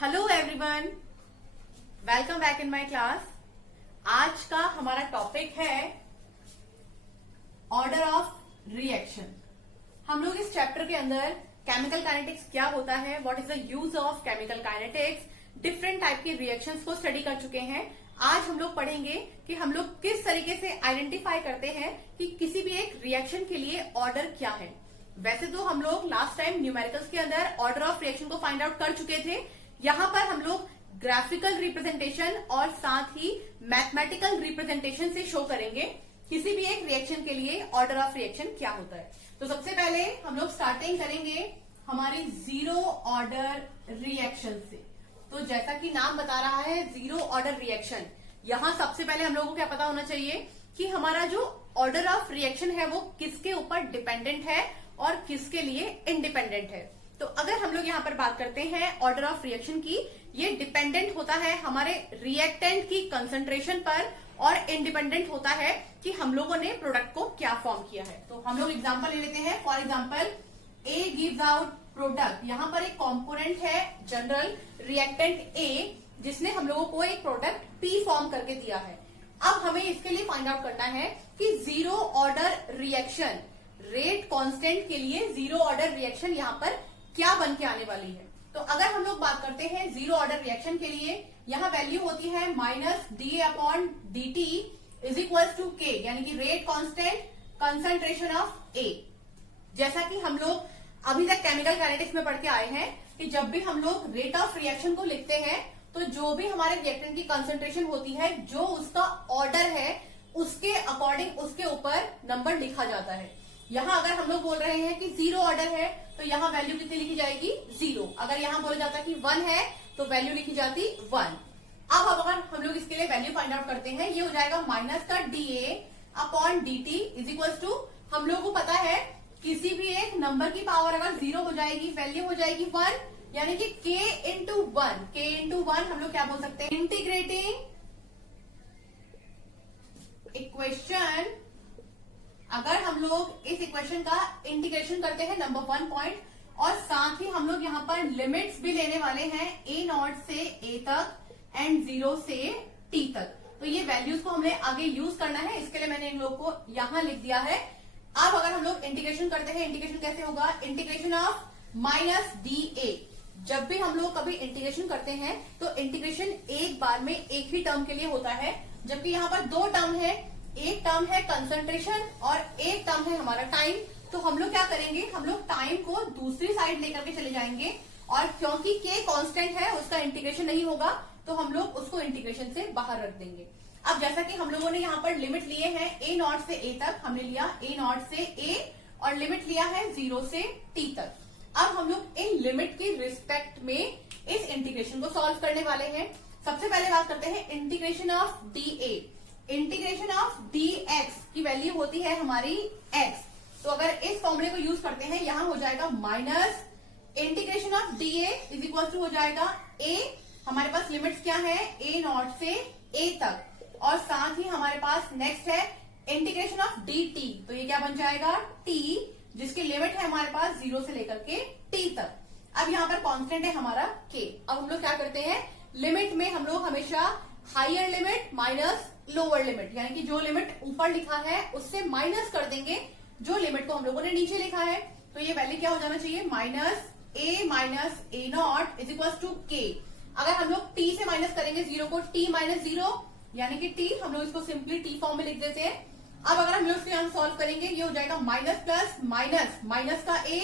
Hello everyone, welcome back in my class. आज का हमारा टॉपिक है ऑर्डर ऑफ रिएक्शन। हम लोग इस चैप्टर के अंदर केमिकल काइनेटिक्स क्या होता है, what is the use of chemical kinetics, different type के रिएक्शंस को स्टडी कर चुके हैं। आज हम लोग पढ़ेंगे कि हम लोग किस तरीके से आइडेंटिफाई करते हैं कि किसी भी एक रिएक्शन के लिए ऑर्डर क्या है। वैसे तो हम लोग लास्ट टाइम न्यूमेरिकल्स के अंदर ऑर्डर ऑफ रिएक्शन को फाइंड आउट कर चुके थे। यहाँ पर हम लोग ग्राफिकल रिप्रेजेंटेशन और साथ ही मैथमेटिकल रिप्रेजेंटेशन से शो करेंगे किसी भी एक रिएक्शन के लिए ऑर्डर ऑफ रिएक्शन क्या होता है। तो सबसे पहले हम लोग स्टार्टिंग करेंगे हमारी जीरो ऑर्डर रिएक्शन से। तो जैसा कि नाम बता रहा है जीरो ऑर्डर रिएक्शन, यहाँ सबसे पहले हम लोगों को क्या पता होना चाहिए कि हमारा जो ऑर्डर ऑफ रिएक्शन है वो किसके ऊपर डिपेंडेंट है और किसके लिए इंडिपेंडेंट है। तो अगर हम लोग यहाँ पर बात करते हैं ऑर्डर ऑफ रिएक्शन की, ये डिपेंडेंट होता है हमारे रिएक्टेंट की कंसंट्रेशन पर और इंडिपेंडेंट होता है कि हम लोगों ने प्रोडक्ट को क्या फॉर्म किया है। तो हम लोग एग्जांपल ले लेते हैं। For example A gives out product. यहाँ पर एक कंपोनेंट है जनरल रिएक्टेंट ए, जिसने हम लोगों को एक प्रोडक्ट पी फॉर्म करके दिया है। अब हमें इसके लिए फाइंड आउट करना है कि zero order reaction rate constant के लिए जीरो ऑर्डर रिएक्शन यहाँ पर क्या बन के आने वाली है। तो अगर हम लोग बात करते हैं जीरो ऑर्डर रिएक्शन के लिए, यहाँ वैल्यू होती है -dA/dt इज इक्वल टू के, यानी कि रेट कांस्टेंट कंसंट्रेशन ऑफ ए। जैसा कि हम लोग अभी तक केमिकल काइनेटिक्स में पढ़ के आए हैं कि जब भी हम लोग रेट ऑफ रिएक्शन को लिखते हैं तो जो भी हमारे रिएक्टेंट की कंसंट्रेशन होती है, जो उसका ऑर्डर है उसके अकॉर्डिंग उसके ऊपर नंबर लिखा जाता है। यहाँ अगर हम लोग बोल रहे हैं कि जीरो ऑर्डर है तो यहाँ वैल्यू कितनी लिखी जाएगी, 0। अगर यहाँ बोला जाता कि 1 है तो वैल्यू लिखी जाती 1। अब अगर हम लोग इसके लिए वैल्यू फाइंड आउट करते हैं, ये हो जाएगा -dA/dt इज इक्वल टू, हम लोग को पता है किसी भी एक नंबर की पावर अगर 0 हो जाएगी वैल्यू हो जाएगी 1, यानी कि k इंटू 1। k इंटू 1 हम लोग क्या बोल सकते हैं, इंटीग्रेटिंग इक्वेशन। अगर हम लोग इस इक्वेशन का इंटीग्रेशन करते हैं नंबर 1 पॉइंट, और साथ ही हम लोग यहाँ पर लिमिट्स भी लेने वाले हैं A0 से A तक एंड 0 से T तक। तो ये वैल्यूज को हमने आगे यूज करना है, इसके लिए मैंने इन लोग को यहाँ लिख दिया है। अब अगर हम लोग इंटीग्रेशन करते हैं, इंटीग्रेशन कैसे होगा, इंटीग्रेशन ऑफ -dA। जब भी हम लोग कभी इंटीग्रेशन करते हैं तो इंटीग्रेशन एक बार में एक ही टर्म के लिए होता है, जबकि यहाँ पर दो टर्म है, एक टर्म है कंसंट्रेशन और एक टर्म है हमारा टाइम। तो हम लोग क्या करेंगे, हम लोग टाइम को दूसरी साइड लेकर के चले जाएंगे, और क्योंकि k कांस्टेंट है उसका इंटीग्रेशन नहीं होगा तो हम लोग उसको इंटीग्रेशन से बाहर रख देंगे। अब जैसा कि हम लोगों ने यहाँ पर लिमिट लिए हैं A0 से A तक, हमने लिया A0 से A और लिमिट लिया है 0 से T तक। अब हम लोग इन लिमिट की रिस्पेक्ट में इस इंटीग्रेशन को सॉल्व करने वाले हैं। सबसे पहले बात करते हैं integration of dA। Integration of dx की वैल्यू होती है हमारी x। तो अगर इस फॉर्मूले को यूज करते हैं, यहां हो जाएगा minus integration of dA is equal to हो जाएगा a। हमारे पास लिमिट्स क्या है, A0 से A तक, और साथ ही हमारे पास नेक्स्ट है इंटीग्रेशन ऑफ dt। तो ये क्या बन जाएगा, t, जिसकी लिमिट है हमारे पास 0 से लेकर के t तक। अब यहाँ पर कांस्टेंट है हमारा k। अब हम लोग क्या करते हैं, लिमिट में हम लोग हमेशा higher limit minus lower limit, यानी कि जो लिमिट ऊपर लिखा है उससे माइनस कर देंगे जो लिमिट को हम लोगों ने नीचे लिखा है। तो ये वैल्यू क्या हो जाना चाहिए, -A-A0 is equal to k। अगर हम लोग t से माइनस करेंगे 0 को, t -0 यानी कि t, हम लोग इसको सिंपली t फॉर्म में लिख देते हैं। अब अगर हम लोग इसको यहाँ सॉल्व करेंगे, ये हो जाएगा माइनस प्लस माइनस, माइनस का a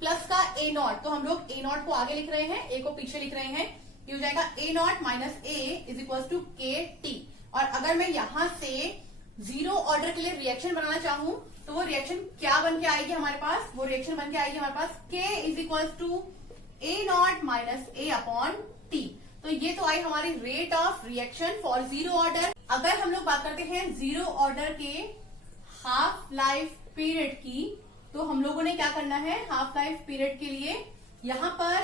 प्लस का A0। तो हम लोग A0 को आगे लिख रहे हैं, a को पीछे लिख रहे हैं। ये हो जाएगा A0 minus a is equal to KT। और अगर मैं यहां से जीरो ऑर्डर के लिए रिएक्शन बनाना चाहूं तो वो रिएक्शन क्या बन के आएगी हमारे पास, वो रिएक्शन बन के आएगी हमारे पास K is equal to A0 minus A/T। तो ये तो आई हमारी rate of reaction for zero order. अगर हम लोग बात करते हैं जीरो ऑर्डर के हाफ लाइफ पीरियड की, तो हम लोगों ने क्या करना है, हाफ लाइफ पीरियड के लिए यहाँ पर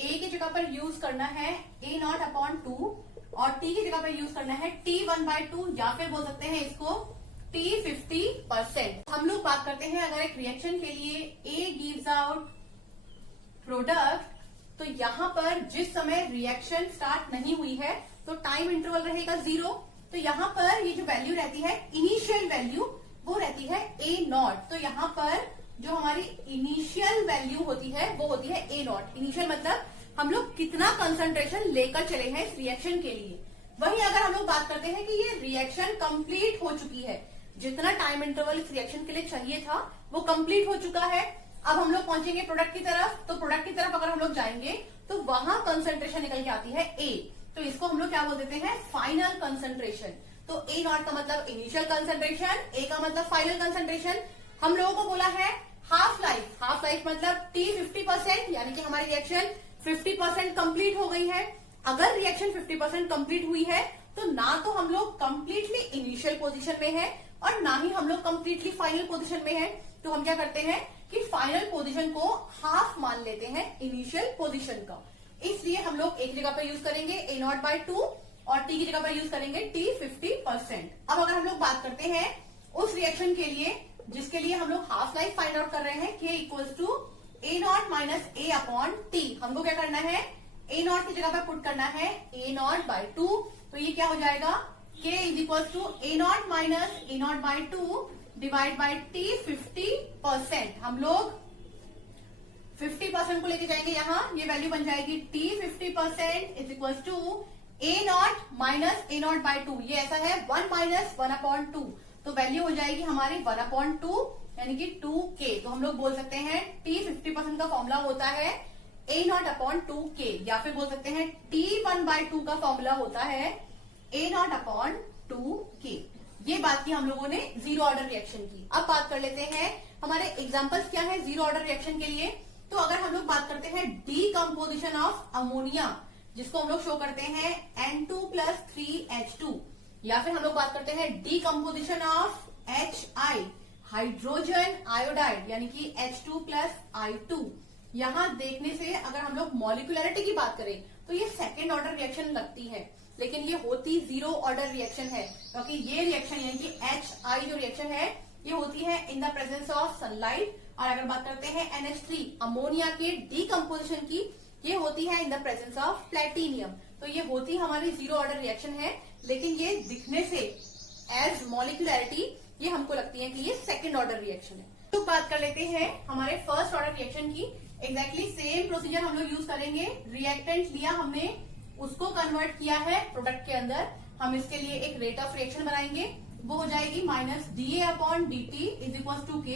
A की जगह पर यूज करना है A0/2 और T की जगह पर यूज करना है T1/2, या फिर बोल सकते हैं इसको T50%। हम लोग बात करते हैं अगर एक रिएक्शन के लिए A गिव्स आउट प्रोडक्ट तो यहाँ पर जिस समय रिएक्शन स्टार्ट नहीं हुई है तो टाइम इंटरवल रहेगा 0। तो यहाँ पर ये जो वैल्यू रहती है इनिशियल वैल्यू वो रहती है A0। तो यहाँ पर जो हमारी इनिशियल वैल्यू होती है वो होती है A0। इनिशियल मतलब हम लोग कितना कंसंट्रेशन लेकर चले हैं इस रिएक्शन के लिए। वही अगर हम लोग बात करते हैं कि ये रिएक्शन कंप्लीट हो चुकी है, जितना टाइम इंटरवल इस रिएक्शन के लिए चाहिए था वो कंप्लीट हो चुका है, अब हम लोग पहुंचेंगे प्रोडक्ट की तरफ। तो प्रोडक्ट की तरफ अगर हम लोग जाएंगे तो वहां कंसंट्रेशन निकल के आती है A। तो इसको हम लोग क्या बोल देते हैं, फाइनल कंसंट्रेशन। तो A0 का मतलब इनिशियल कंसंट्रेशन, A का मतलब फाइनल कंसंट्रेशन। हम लोगों को बोला है हाफ लाइफ, हाफ लाइफ मतलब T 50%, यानी कि हमारी रिएक्शन 50% कंप्लीट हो गई है। अगर रिएक्शन 50% कंप्लीट हुई है तो ना तो हम लोग कंप्लीटली इनिशियल पोजीशन में है और ना ही हम लोग कंप्लीटली फाइनल पोजीशन में है। तो हम क्या करते हैं कि फाइनल पोजीशन को हाफ मान लेते हैं इनिशियल पोजीशन का, इसलिए हम लोग एक जगह पर यूज करेंगे A0/2 और T की जगह पर यूज करेंगे T 50%। अब अगर हम लोग बात करते हैं उस रिएक्शन के लिए जिसके लिए हम लोग हाफ लाइफ फाइंड आउट कर रहे हैं, K equals to A0 - A/T। हमको क्या करना है, A0 की जगह पर पुट करना है A0/2। तो ये क्या हो जाएगा, K is equals to A0 - A0/2 divide by T 50%। हम लोग 50% को लेके जाएंगे यहाँ, ये वैल्यू बन जाएगी T 50% is equals to A0 - A0/2। ये ऐसा है 1 - 1/2। तो वैल्यू हो जाएगी हमारी 1/2 यानी कि 2K। तो हम लोग बोल सकते हैं T 50% का फॉर्मूला होता है A0/2K, या फिर बोल सकते हैं T 1/2 का फॉर्मूला होता है A0/2K। ये बात की हम लोगों ने जीरो ऑर्डर रिएक्शन की। अब बात कर लेते हैं हमारे एग्जांपल्स क्या है जीरो ऑर्डर रिएक्शन के लिए। तो अगर हम लोग बात करते हैं डीकम्पोजिशन ऑफ अमोनिया, जिसको हम लोग शो करते हैं N2+3H2, या फिर हम लोग बात करते हैं decomposition of HI, hydrogen iodide, यानी कि H2+I2। यहां देखने से अगर हम लोग मॉलिक्यूलरिटी की बात करें तो ये सेकेंड ऑर्डर रिएक्शन लगती है, लेकिन ये होती जीरो ऑर्डर रिएक्शन है, क्योंकि ये रिएक्शन यानी कि HI जो रिएक्शन है ये होती है in the presence of sunlight. और अगर बात करते हैं NH3 अमोनिया के डीकम्पोजिशन की, ये होती है in the presence of platinum. तो ये होती हमारी जीरो ऑर्डर रिएक्शन है, लेकिन ये दिखने से एज मॉलिक्यूलरिटी ये हमको लगती है कि ये सेकेंड ऑर्डर रिएक्शन है। तो बात कर लेते हैं हमारे फर्स्ट ऑर्डर रिएक्शन की। एग्जैक्टली सेम प्रोसीजर हम लोग यूज करेंगे। रिएक्टेंट लिया हमने, उसको कन्वर्ट किया है प्रोडक्ट के अंदर। हम इसके लिए एक रेट ऑफ रिएक्शन बनाएंगे, वो हो जाएगी -dA/dt is equal to K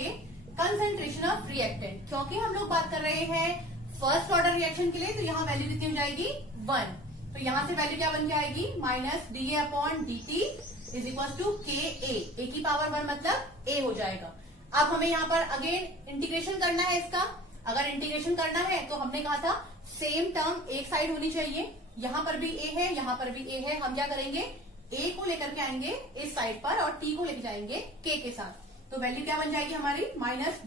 concentration of reactant. क्योंकि हम लोग बात कर रहे हैं फर्स्ट ऑर्डर रिएक्शन के लिए, तो यहाँ वैल्यू कितनी हो जाएगी 1। तो यहाँ से वैल्यू क्या बन जाएगी -dA/dt is equal to KA। A की पावर 1 मतलब A हो जाएगा। अब हमें यहाँ पर अगेन इंटीग्रेशन करना है इसका। अगर इंटीग्रेशन करना है तो हमने कहा था सेम टर्म एक साइड होनी चाहिए। यहाँ पर भी A है, यहाँ पर भी A है। हम क्या करेंगे, A को लेकर के आएंगे इस साइड पर और T को लेकर जाएंगे K के साथ। तो वैल्यू क्या बन जाएगी हमारी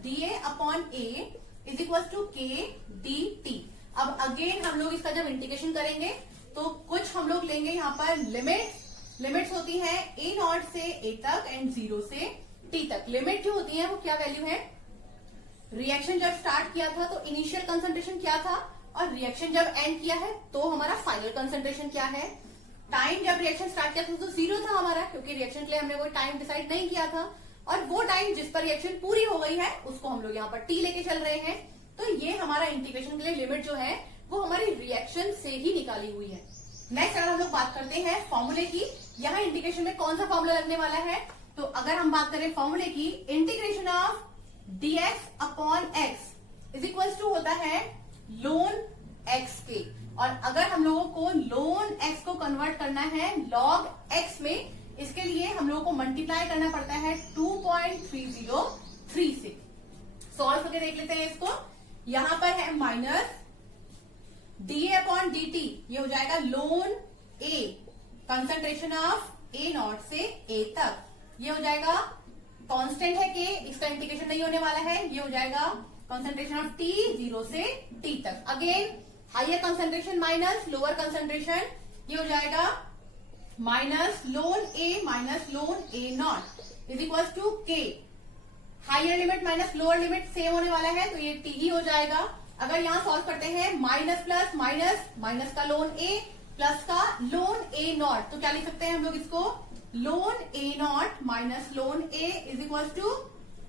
-dA/A is equal to KdT। अब अगेन हम लोग इसका जब इंटीग्रेशन करेंगे तो कुछ हम लोग लेंगे यहाँ पर लिमिट्स होती है A0 से A तक एंड 0 से T तक। लिमिट जो होती है वो क्या वैल्यू है, रिएक्शन जब स्टार्ट किया था तो इनिशियल कंसंट्रेशन क्या था, और रिएक्शन जब एंड किया है तो हमारा फाइनल कंसंट्रेशन क्या है। टाइम जब रिएक्शन स्टार्ट किया था तो 0 था हमारा, क्योंकि रिएक्शन के लिए हमने कोई टाइम डिसाइड नहीं किया था। और वो टाइम जिस पर रिएक्शन पूरी हो गई है उसको हम लोग यहाँ पर T लेके चल रहे हैं। तो ये हमारा इंटीग्रेशन के लिए लिमिट जो है वो हमारी रिएक्शन से ही निकाली हुई है। नेक्स्ट अगर हम लोग बात करते हैं फॉर्मूले की, यहाँ इंटीग्रेशन में कौन सा फॉर्मूला लगने वाला है, तो अगर हम बात करें फॉर्मूले की, integration of dx/x is equal to होता है ln x के। और अगर हम लोगों को ln x को कन्वर्ट करना है log x में, इसके लिए हम लोगों को मल्टीप्लाई करना पड़ता है 2.303 से। सॉल्व करके देख लेते हैं इसको। यहां पर है -dA/dt, ये हो जाएगा ln A, concentration of A0 से A तक। ये हो जाएगा कांस्टेंट है K, इसका इंटीग्रेशन नहीं होने वाला है। ये हो जाएगा कंसंट्रेशन ऑफ T 0 से T तक। Again higher concentration minus lower concentration, ये हो जाएगा -ln A -ln A0 is equal to K। Higher limit minus lower limit same होने वाला है, तो ये T ही हो जाएगा। अगर यहां सॉल्व करते हैं माइनस प्लस माइनस, माइनस का लोन ए प्लस का लोन ए नॉट, तो क्या लिख सकते हैं हम लोग इसको, ln A naught minus ln A is equal to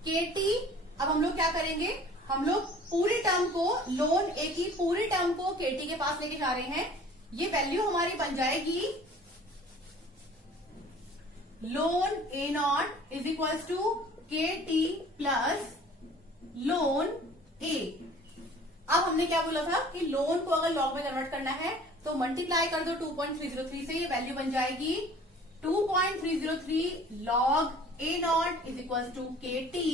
K T. अब हम लोग क्या करेंगे, हम लोग पूरी टर्म को, लोन ए की पूरी टर्म को के टी के पास लेके जा रहे हैं। ये वैल्यू हमारी बन जाएगी ln A naught is equal to K T plus ln A. अब हमने क्या बोला था कि लोन को अगर लॉग में कन्वर्ट करना है तो मल्टीप्लाई कर दो 2.303 से, ये वैल्यू बन जाएगी 2.303 log A naught is equal to K T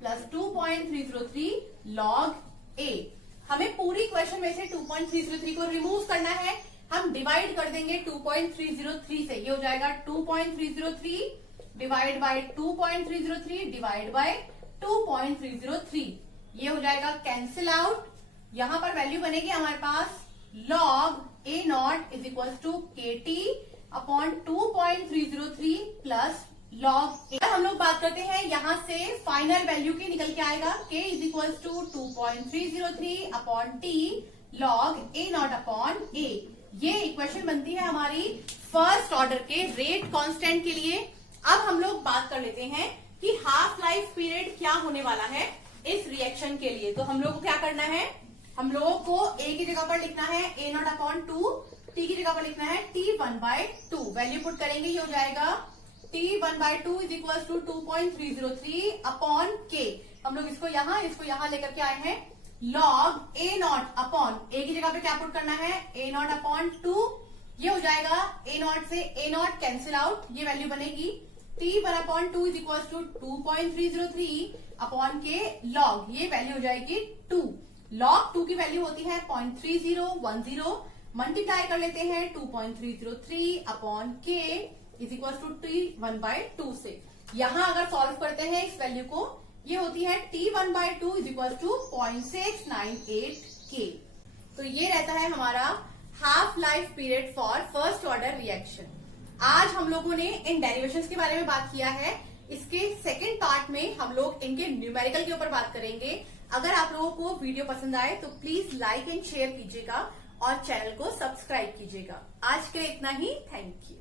plus 2.303 log A. हमें पूरी क्वेश्चन में से 2.303 को रिमूव करना है, हम डिवाइड कर देंगे 2.303 से, ये हो जाएगा 2.303 डिवाइड बाय 2.303 डिवाइड बाय 2.303, ये हो जाएगा कैंसिल आउट। यहां पर वैल्यू बनेगी हमारे पास log A naught is equal to K T upon 2.303 plus log A. हम लोग बात करते हैं यहां से फाइनल वैल्यू की, निकल के आएगा K is equal to 2.303 upon T log A naught upon A. ये इक्वेशन बनती है हमारी फर्स्ट ऑर्डर के रेट कांस्टेंट के लिए। अब हम लोग बात कर लेते हैं कि हाफ लाइफ पीरियड क्या होने वाला है इस रिएक्शन के लिए। तो हम लोग को क्या करना है, हम लोगों को ए की जगह पर लिखना है ए नॉट अपॉन 2, टी की जगह पर लिखना है t1/2। वैल्यू पुट करेंगे, ये हो जाएगा t1/2 is equal to 2.303 upon के। हम लोग इसको यहां लेकर के आए हैं लॉग ए नॉट अपॉन, ए की जगह पे क्या पुट करना है, ए नॉट अपॉन 2, ये हो जाएगा ए नॉट से ए नॉट कैंसिल आउट, ये वैल्यू बनेगी t1/2 is equal to 2.303 upon K log, ये वैल्यू हो जाएगी 2। लॉग 2 की वैल्यू होती है 0.3010, मल्टीप्लाई कर लेते हैं 2.303 अपॉन के इज इक्वल टू t1/2 से। यहां अगर सॉल्व करते हैं इस वैल्यू को, ये होती है t1/2 इज इक्वल टू 0.698 के। तो ये रहता है हमारा half life period for first order reaction. आज हम लोगों ने इन डेरिवेशंस के बारे में बात किया है। इसके सेकेंड पार्ट में हम लोग इनके न्यूमेरिकल के ऊपर बात करेंगे। अगर आप लोगों को वीडियो पसंद आए तो प्लीज लाइक एंड शेयर कीजिएगा और चैनल को सब्सक्राइब कीजिएगा। आज के लिए इतना ही, थैंक यू।